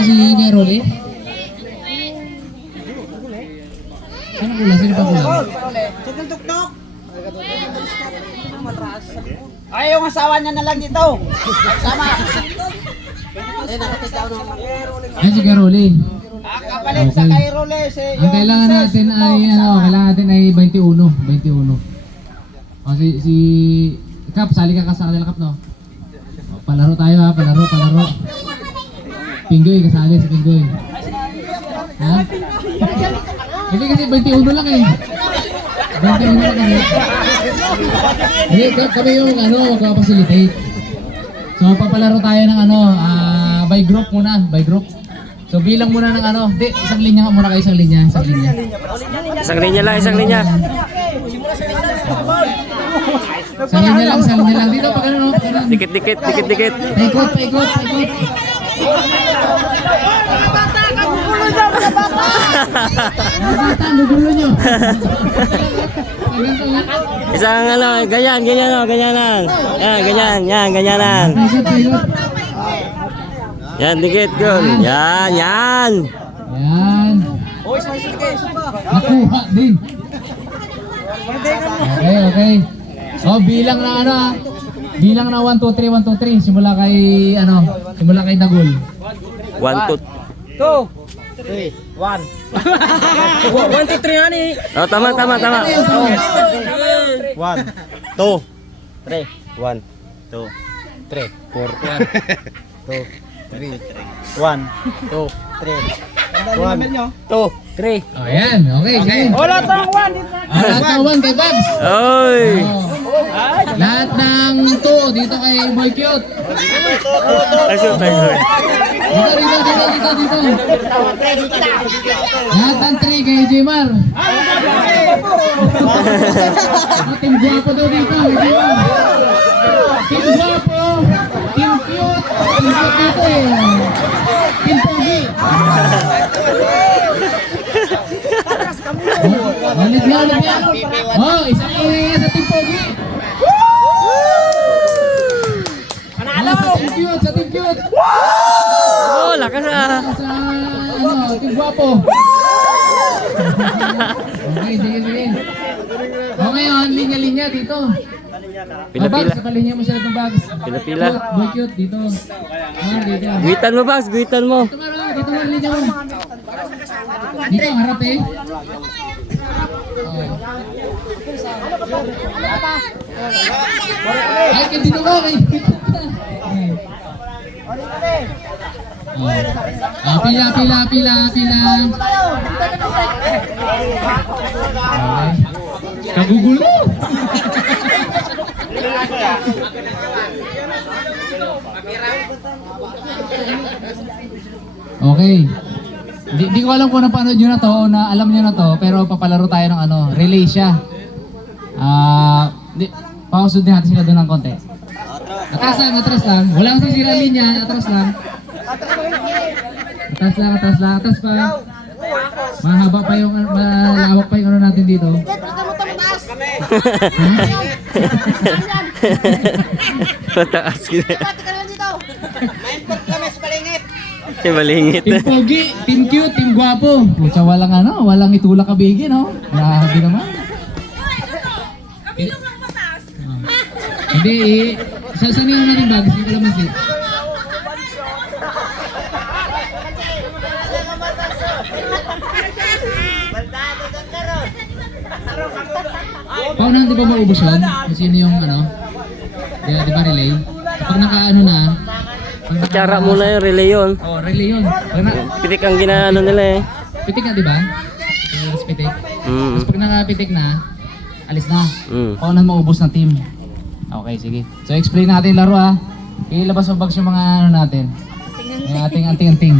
bola si Kuya Rolly? Ano bola? Sino pa bola? Ay, yung asawa niya na lang dito. Sama. Ay, si Kuya Rolly. Kapalit sa kay Role. Ang kailangan natin ay, kailangan natin ay 21. 21. O, si Kap, sali ka sa kanila, Kap, no? O, palaro tayo, ha? Palaro. Pinggoy, kasali si Pinggoy. Ha? Hindi kasi 21 lang eh. 21 lang kami. Hindi, kami yung magpapacilitate. So, papalaro tayo ng by group muna, by group. So, bilang muna ng isang linya nga muna kayo, isang linya. Isang linya lang, isang linya. Isang linya lang. Dito, pag ano, Dikit. Paikot. Bata, gugulo nyo. Isang ganyan lang. Yan, ganyanan. Paikot. Yan, dikit yun. Yan. Nakuha din. Okay. So, bilang na bilang na 1, 2, 3. Simula kay Dagul. 1, 2. 3, 1. 1, 2, 3 ani. Oh, tama. 1, 2, 3. 1, 2, 3, 4, 1, 2, 3, 1, 2, 3. 1, 2, 3. Oh, yan. Okay, sige. Wala tang 1 dito. Lahat ng 1 kay Babs. Oy! Lahat ng 2 dito kay Boy Cute. Ayun. Dito. Lahat ng 3 kay Jmar. Team Guapo daw dito. Team Guapo. Team Cute. Team Cute dito eh. Team Pogi. Ulit niya. Oh, isang ingay sa Team Pogi. Panalo! Sa Team Cute. Oh, lakas ah. Sa Team Guapo. Okay, sige. O ngayon, linya-linya dito. Pila-pila. Sa palinya mo sila ng bags. Pila-pila. Boy Cute dito. Dito. Guitan mo, Bags. Guitan mo. Dito mo, linya mo. Dito, harap eh. Ay, dito ka. Pila. Kagugulo. Okay. Di ko alam kung napanood nyo na to o na alam nyo na to, pero papalaro tayo ng relay siya. Pausod din natin sila doon ng konti. Atras lang. Walang sisira linya, atras lang. Atras pa. Malawak pa yung natin dito. Mataas kita. Malingit. Team Pogi, Team Cute, Team Guapo. Pucha, walang itulak kabigi, no? Grabe naman. Hindi saan yung natin bags? Hindi ko naman sit. Paunahan di ba maubos yun? Kung sino yung di ba relay? Kapag na, Tsara muna yung relay yun. oh, relay yun. Pitik ang ginaano nila eh. Pitik na, di ba? Yes, pitik. Tapos pag nakapitik na, alis na. Paunahan maubos ng team. Okay, sige. So explain natin laro ha. Ilabas mo bags yung mga natin. Yung ating anting.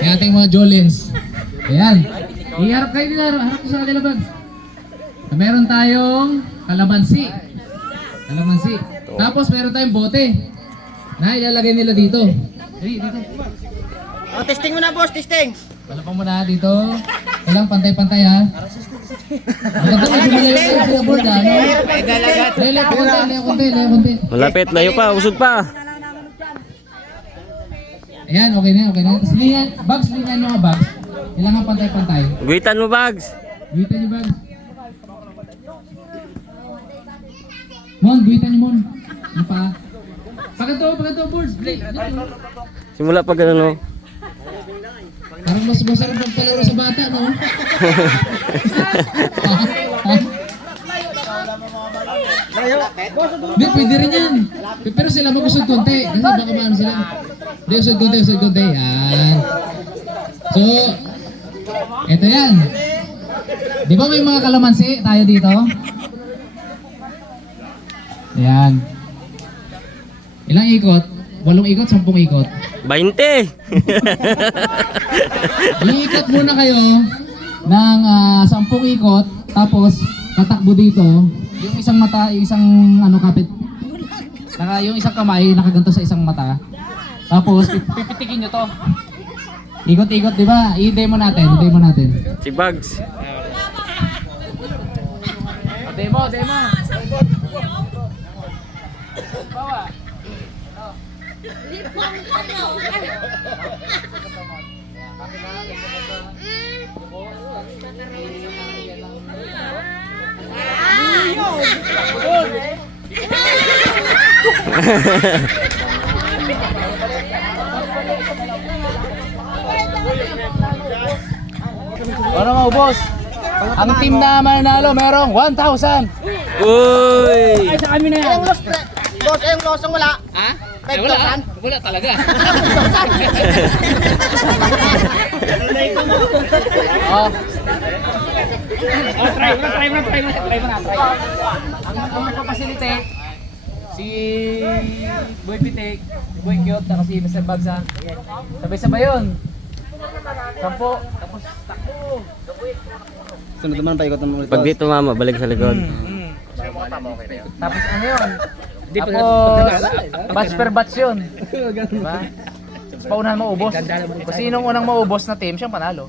Yung ating mga Jolens. Ayan. Iharap kayo din, harap sa kanila bags. Meron tayong kalamansi. Tapos meron tayong bote. Na ilalagay nila dito. Dito. Testing mo na, boss, testing. Palapang mo na dito. Kailang pantay-pantay ha. Malapit, layo pa, usod pa. Ayan, okay na, okay na. Tapos lingan, bags, lingan nyo nga bags. Kailangan pantay-pantay. Guitan mo, Bags. Guwitan nyo bags. Mon, guwitan nyo, Mon. Ano pa? Paganto, boards. Simula pa ganun, no? Parang mas masarap magpalaro sa bata, no? Hindi, pwede rin yan. Pero sila mag-usod konti. Kasi baka maano sila. Hindi, usod konti. Yan. So, eto yan. Di ba may mga kalamansi tayo dito? Ayan. Ilang ikot? 8 ikot, 10 ikot. 20! Iikot muna kayo ng 10 ikot, tapos tatakbo dito. Yung isang mata, yung isang kapit. Yung isang kamay nakaganto sa isang mata. Tapos pipitikin nyo to. Ikot-ikot, di ba? I-demo natin. Si Bags. Demo. Para maubos. Ang team na mananalo merong 1,000. Uy! Ay, sa kami na yan. Boss, yung losong wala. Ha? Ay, wala. Wala talaga. Oh. Try mo na. Ang magpapacilitate si Boy Pitik, si Boy Cute, tapos si Mr. Bagsa. Sabay-sabay yun. 10, tapos takbo. Sunod naman, paikotan mo ulit. Pag dito, mama, balik sa likod. Tapos ano yun? Tapos batch per batch yun. Diba? Tapos paunahan maubos. Kung sinong unang maubos na team, siyang panalo.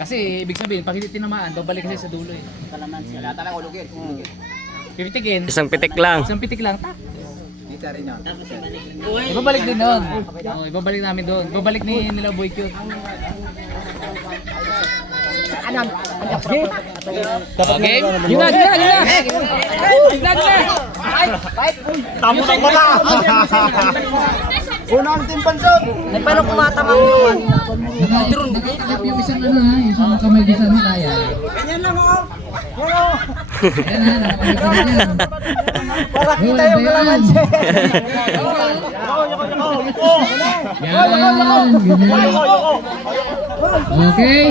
Kasi ibig sabihin, pag hindi tinamaan, babalik kasi sa dulo eh. Wala talaga ulugin. Pipitikin. Isang pitik lang. Isang pitik lang. Tak. Ibabalik din doon. Oh, ibabalik namin doon. Ibabalik ni nila Boy Cute. Okay. Gina. Tamo ng mata! Unang team pansod! Ay, paano kumatamang yun? Nakatakap yung isang isang kamay dito na kaya. Ganyan lang ako! Ayan ha, nakakamay yan. Para kita yung kalamansi! Yan, ganyan. Okay.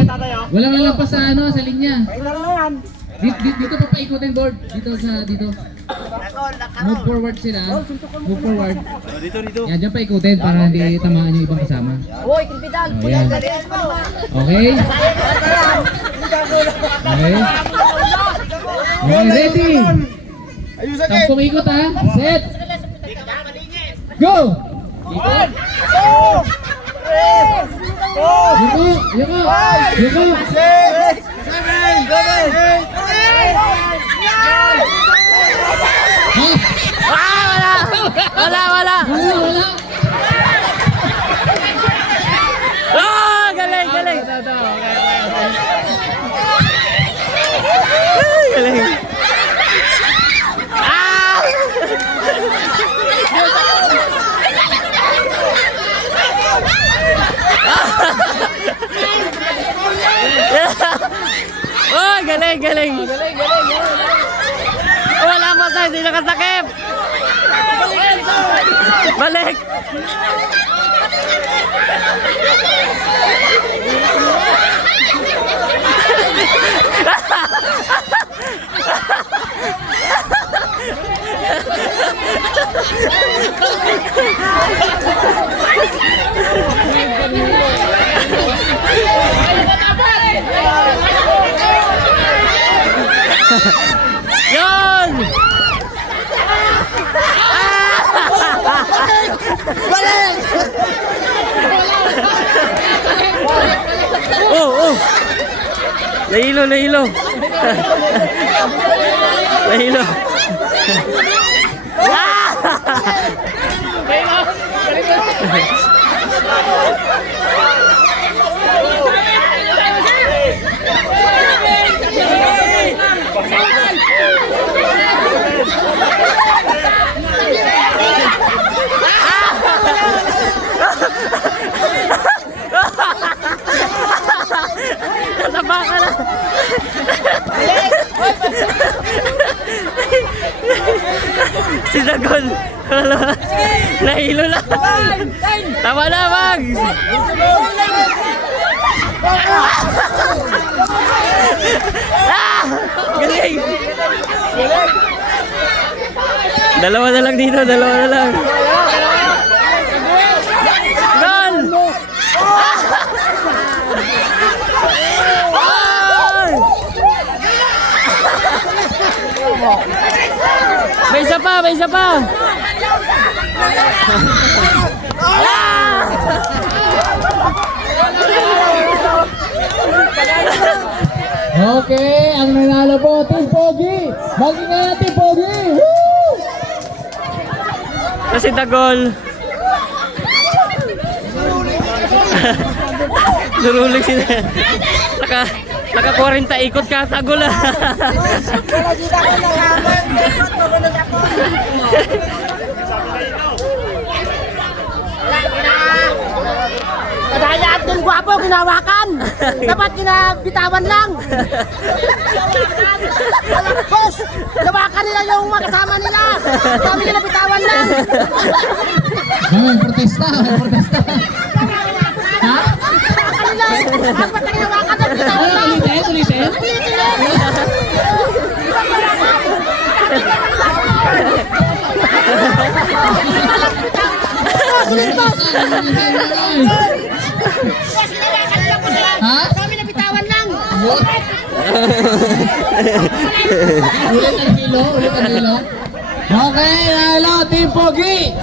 Walang lalampas sa linya. Dito pa paikutin board. Dito. Move forward sila. Move forward. Yan, dyan paikutin para hindi tamaan yung ibang kasama. Uy, kripital! Yan. Okay? Okay, ready? 10 ikot ha. Set. Go! Ikot. Yuko. Wala! Wala. Ah! Galing! Galing! Ah! Oh, galing! Wala pa tayo, hindi nakatakip! Balik! Yon! Balik! Oh! Nahilo! Nahilo! Nasaba ka na. Si Dagol. Nahilo lang. Tama na, Mags. Ah! Galing. Dalawa na lang dito, dalawa na lang. Gol! Ay! May isa pa, may isa pa. Okay, ang nanalo po, Team Pogi. Mag-ingat, Team Pogi. Woo! Kasi Dagol. Nurulig sila. Naka 40 ikot ka, Dagol ah. Wala dito ako nalaman. Dapat magunod ako. Padaya at yung gwapo, ginawakan. Dapat ginabitawan lang. Boss, gawakan nila yung mga kasama nila. Kami nila bitawan lang. May protesta, may protesta. Ha? Gawakan nila. Dapat na ginawakan at bitawan lang. Ulitin, ulitin. Ulitin lang. Ha? Kami na bitawan lang. Ulit ang kilo, ulit ang kilo. Okay, hello, Team Pogi.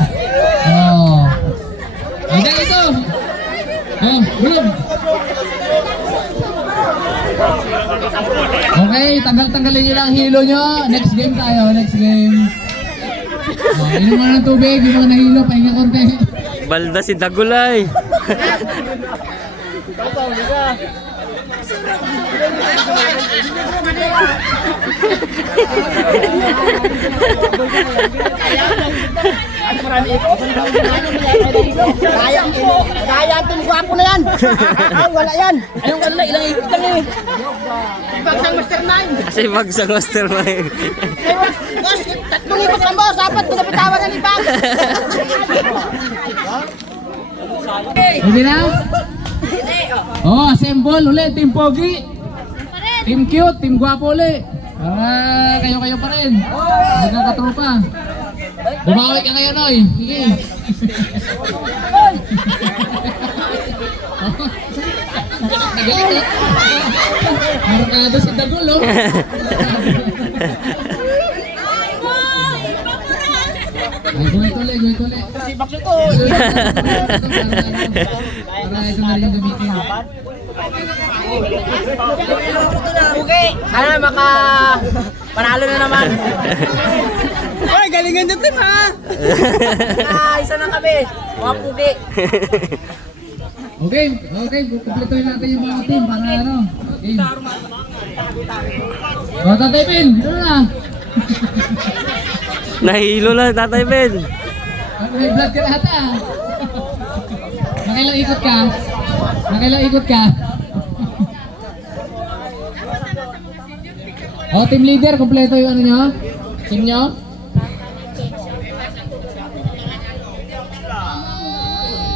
Oh. Okay, ito. Oh, good. Okay, tanggal-tanggalin nyo lang hilo nyo. Next game tayo, next game. Oh, inom mo ng tubig, yung mga nahilo, pahinga konti. Balda si Dagol ay. Kaya ang team gwapo na yan. Ay, wala yan. Ayong ano na, ilang ikot lang eh. Bagsang mastermind. Kasi bagsang mastermind. Boss, tatlong ikot lang boss. Apat, pinapitawan ng ibang. Hindi na? Oh, assemble ulit, Team Pogi. Team Cute, Team Guwapo ulit. Para kayo-kayo pa rin. Magkakatropa. Bumawi ka ngayon, Noy. Sige. Nagalit, markado si Dagol, oh. Ay, guwit ulit, guwit ulit. Sibak ito. Para ito na rin yung gamitin. Okay. Sana maka panalo na naman. Ay, galingan na team ha. Isa na kami. Mga pugi. Okay, okay, kumpletuhin natin yung mga team para ano. Okay. O, Tatay Ben, ano na? Nahilo lang, Tatay Ben. May vlog ka lahat ah. Nakailang ikot ka? Nakailang ikot ka? O, team leader, kumpleto yung ano nyo? Team nyo?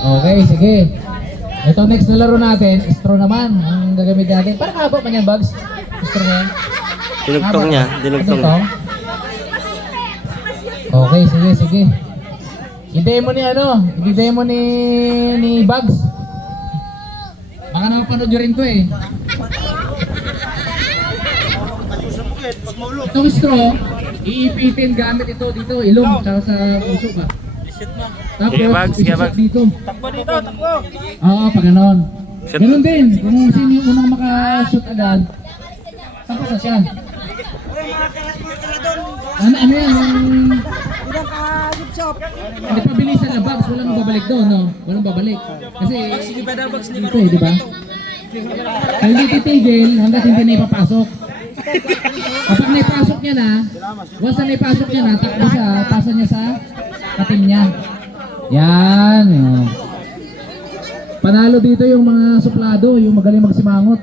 Okay, sige. Ito next na laro natin, straw naman ang gagamit natin. Parang haba pa niyan, Bugs. Straw na yan. Dinugtong niya, dinugtong. Dinugtong? Okay, sige, sige. I-demo ni ano, i-demo ni Bugs. Baka napapanood nyo rin to eh. Itong straw, iipitin gamit ito dito, ilong, tsaka sa puso ba? Tapos, Sige, Bugs, sige, Bugs. dito. Takbo dito, takbo. Oo, pag ganon. Shoot. Ganon din, kung sino yung unang makashoot agad, tapos na siya. Ano yan, yung Hindi pa bilisan na box, walang babalik doon, no? Walang babalik. Kasi dito eh, di ba? Kaya hindi titigil hanggat hindi na ipapasok. Kapag naipasok niya na, once na naipasok niya na, takbo siya, pasa niya sa kating niya. Yan. Oh. Panalo dito yung mga suplado, yung magaling magsimangot.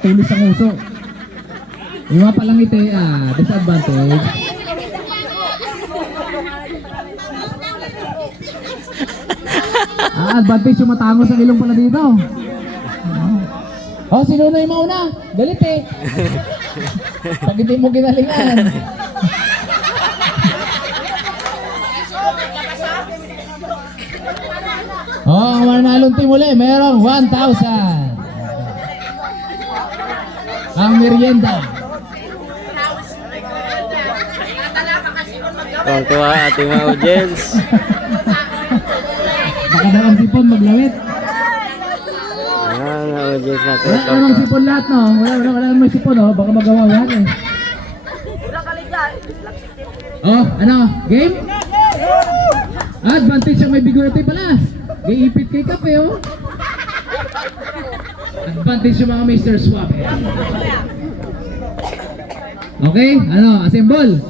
Tulis ang uso. Yung mga palangiti, disadvantage. Advantage yung matangos ang ilong pala dito. Oh, sino na yung mauna? Galit eh. Pag hindi mo ginalingan. Oh, ang mananalong team uli, mayroong 1,000. Ang merienda. Tuwang-tuwa ating mga audience. Baka daw ang sipon maglawit. Ayan, ang audience natin. Wala namang sipon lahat, no? Wala namang sipon, no? Baka magawa yan, eh. Oh, ano? Game? Advantage ang may bigote pala. Iipit kay Kape, oh. Advantage yung mga Mr. Swap, eh. Okay, ano? Assemble.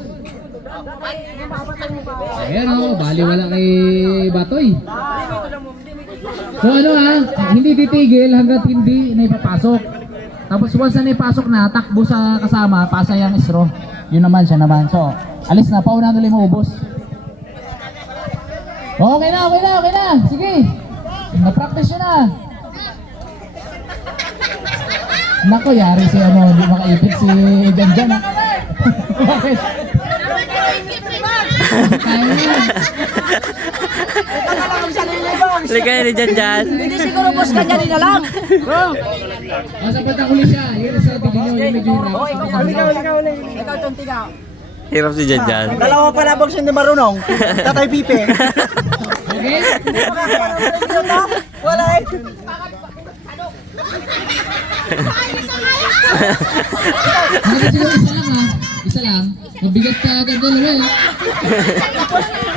Ayan, oh. Bali wala kay Batoy. So ano hindi titigil hanggat hindi naipapasok. Tapos once na naipasok na, takbo sa kasama, pasa yung straw. Yun naman, siya naman. So, alis na, pauna tuloy maubos. Okay na. Sige. Na-practice yun na. Nako, yari si ano, hindi makaipit si Janjan, ha? Bakit? Kaya na. Ligay ni Janjan. Hindi siguro boss ka dyan na lang. Sa patakuli siya, yun sa tigil nyo, yung medyo hirap. Ikaw itong tigaw. Hirap si Janjan. Dalawa pa na box hindi marunong. Tatay Pipe. Okay? Wala eh. Ano siguro isa lang, ha? Isa lang. Mabigat ka agad dalawa, eh.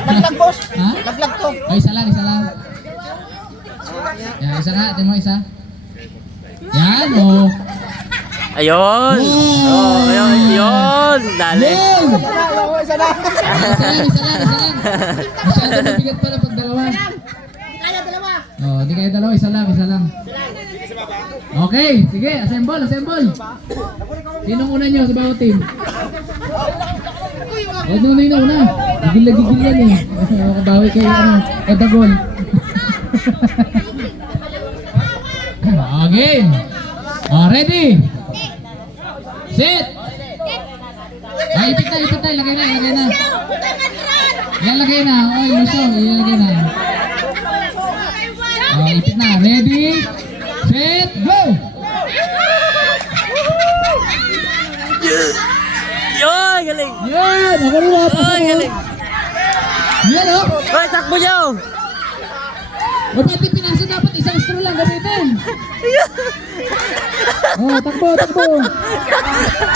Laglag boss. Ha? Laglag to. Ay, isa lang. Yan, isa nga. Tingnan mo, isa. Yan, oh. Ayun! Oh, ayun! Dali! Yun! Isa na. Isa lang. Masyado mabigat pala pag dalawa. Oh, di kaya dalawa. Isa lang. Okay, sige. Assemble. Sinong una nyo sa bawat team? Huwag mo na una. Gigil yan eh. Makabawi kayo, Edagol. Okay. Oh, ready? Set! Ipit na. Ilagay na. Ilalagay na. Oh, ilusyo. Ilalagay na. Oh, ipit na. Ready? Set! Go! Yun! Galing! Yan! Ako rin mga Ay, galing! Yan, oh! Hoy, takbo nyo! O pati pinasa dapat isang straw lang gamitin. Oh, takbo.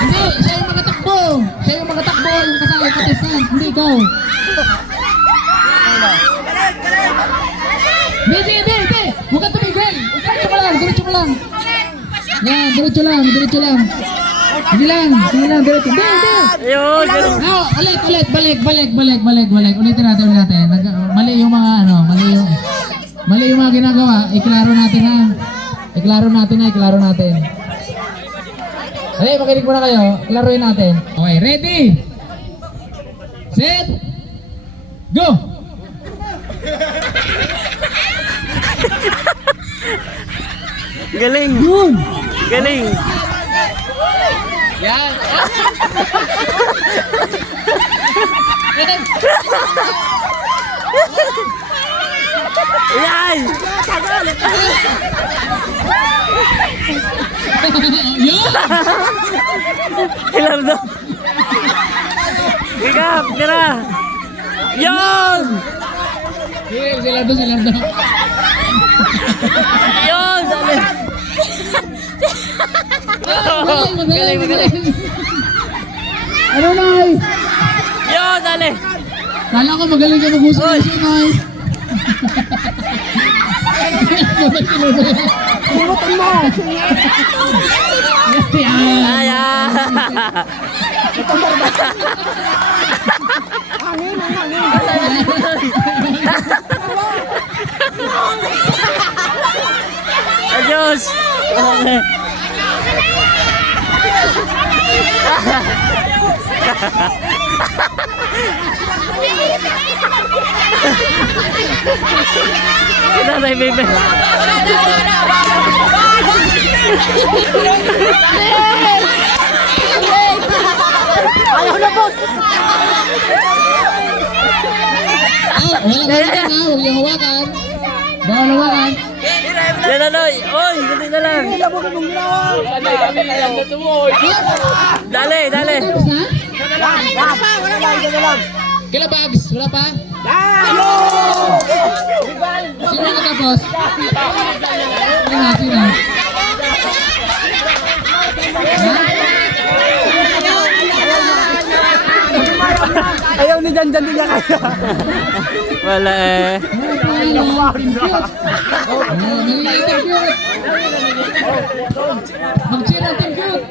Hindi, siya yung mga takbo. Yung kasama contestant, hindi ikaw. Hindi. Huwag ka tumigil. Diretso mo lang. Yan, diretso lang. Sige lang, diretso. Hindi. Ayun! Galing! Oh, ulit. Balik. Ulitin natin. Mali yung mga mali yung mga ginagawa. Iklaro natin. Hey, makinig muna kayo. Klaruin natin. Okay, ready? Set! Go! Galing! Yun! Galing! Yan! Yan! Yun! Ilang daw! Higap! Tira! Yun! Sila doon. Yun! Dali! Magaling! Ano, Nay? Yun! Dali! Kala ko magaling ka mag-usap ng Sinay. Simutan mo! Ay, Hangin, ang hangin! Adios! Tatay, baby. Ayaw na, boss! Wala hawakan ha, huwag yung hawakan. Bawal hawakan. Yan na, Noy. Oy, ganun na lang. Labo ko mong ginawa! Dali, dali. Tapos na? Wala lang! Kila bags? Wala pa? Sino nakatapos? Sino? Ayaw ni Jan din niya kaya. Wala eh. Mag-cheer ang Team Cute!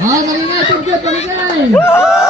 Maligay Team Cute! Maligay!